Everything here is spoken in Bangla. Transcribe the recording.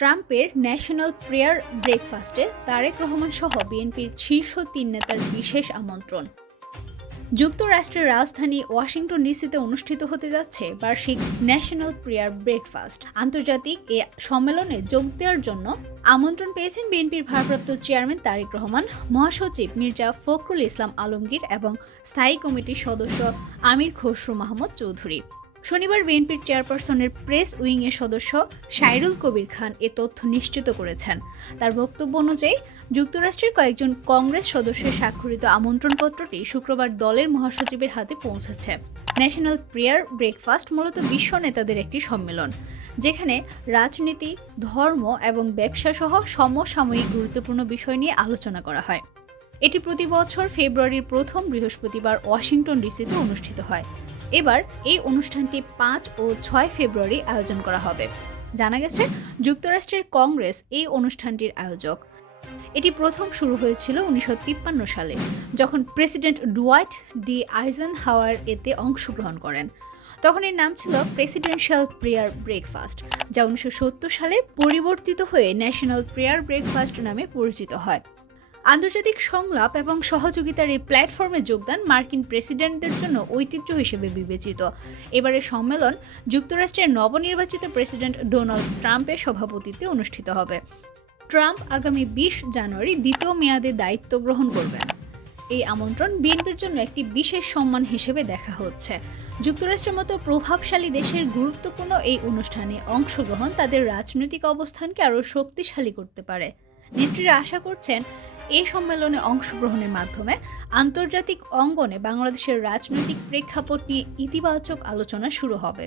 ট্রাম্পের ন্যাশনাল প্রেয়ার ব্রেকফাস্টে তারেক রহমান সহ বিএনপির শীর্ষ তিন নেতার বিশেষ আমন্ত্রণ। যুক্তরাষ্ট্রের রাজধানী ওয়াশিংটন ডিসিতে অনুষ্ঠিত হতে যাচ্ছে বার্ষিক ন্যাশনাল প্রেয়ার ব্রেকফাস্ট। আন্তর্জাতিক এ সম্মেলনে যোগ দেওয়ার জন্য আমন্ত্রণ পেয়েছেন বিএনপির ভারপ্রাপ্ত চেয়ারম্যান তারেক রহমান, মহাসচিব মির্জা ফখরুল ইসলাম আলমগীর এবং স্থায়ী কমিটির সদস্য আমির খসরু মাহমুদ চৌধুরী। শনিবার বিএনপির চেয়ারপারসনের প্রেস উইংয়ের সদস্য সাইরুল কবির খান এ তথ্য নিশ্চিত করেছেন। তার বক্তব্য অনুযায়ী, যুক্তরাষ্ট্রের কয়েকজন কংগ্রেস সদস্যের স্বাক্ষরিত আমন্ত্রণপত্রটি শুক্রবার দলের মহাসচিবের হাতে পৌঁছেছে। ন্যাশনাল প্রেয়ার ব্রেকফাস্ট মূলত বিশ্ব নেতাদের একটি সম্মেলন, যেখানে রাজনীতি, ধর্ম এবং ব্যবসা সহ সমসাময়িক গুরুত্বপূর্ণ বিষয় নিয়ে আলোচনা করা হয়। এটি প্রতি বছর ফেব্রুয়ারির প্রথম বৃহস্পতিবার ওয়াশিংটন ডিসিতে অনুষ্ঠিত হয়। এবার এই অনুষ্ঠানটি পাঁচ ও ছয় ফেব্রুয়ারি আয়োজন করা হবে। জানা গেছে, যুক্তরাষ্ট্রের কংগ্রেস এই অনুষ্ঠানটির আয়োজক। এটি প্রথম শুরু হয়েছিল উনিশশো তিপ্পান্ন সালে, যখন প্রেসিডেন্ট ডুয়াইট ডি আইজেন হাওয়ার এতে অংশগ্রহণ করেন। তখন এর নাম ছিল প্রেসিডেন্সিয়াল প্রেয়ার ব্রেকফাস্ট, যা উনিশশো সত্তর সালে পরিবর্তিত হয়ে ন্যাশনাল প্রেয়ার ব্রেকফাস্ট নামে পরিচিত হয়। আন্তর্জাতিক সংলাপ এবং সহযোগিতার এই প্ল্যাটফর্মে যোগদান মার্কিন প্রেসিডেন্টদের জন্য ঐতিহ্য হিসেবে বিবেচিত। এবারের সম্মেলন যুক্তরাষ্ট্রের নবনির্বাচিত প্রেসিডেন্ট ডোনাল্ড ট্রাম্পের সভাপতিত্বে অনুষ্ঠিত হবে। ট্রাম্প আগামী বিশ জানুয়ারি দ্বিতীয় মেয়াদে দায়িত্ব গ্রহণ করবেন। এই আমন্ত্রণ বিএনপির জন্য একটি বিশেষ সম্মান হিসেবে দেখা হচ্ছে। যুক্তরাষ্ট্রের মতো প্রভাবশালী দেশের গুরুত্বপূর্ণ এই অনুষ্ঠানে অংশগ্রহণ তাদের রাজনৈতিক অবস্থানকে আরও শক্তিশালী করতে পারে। নেত্রীরা আশা করছেন এই সম্মেলনে অংশগ্রহণের মাধ্যমে আন্তর্জাতিক অঙ্গনে বাংলাদেশের রাজনৈতিক প্রেক্ষাপট নিয়ে ইতিবাচক আলোচনা শুরু হবে।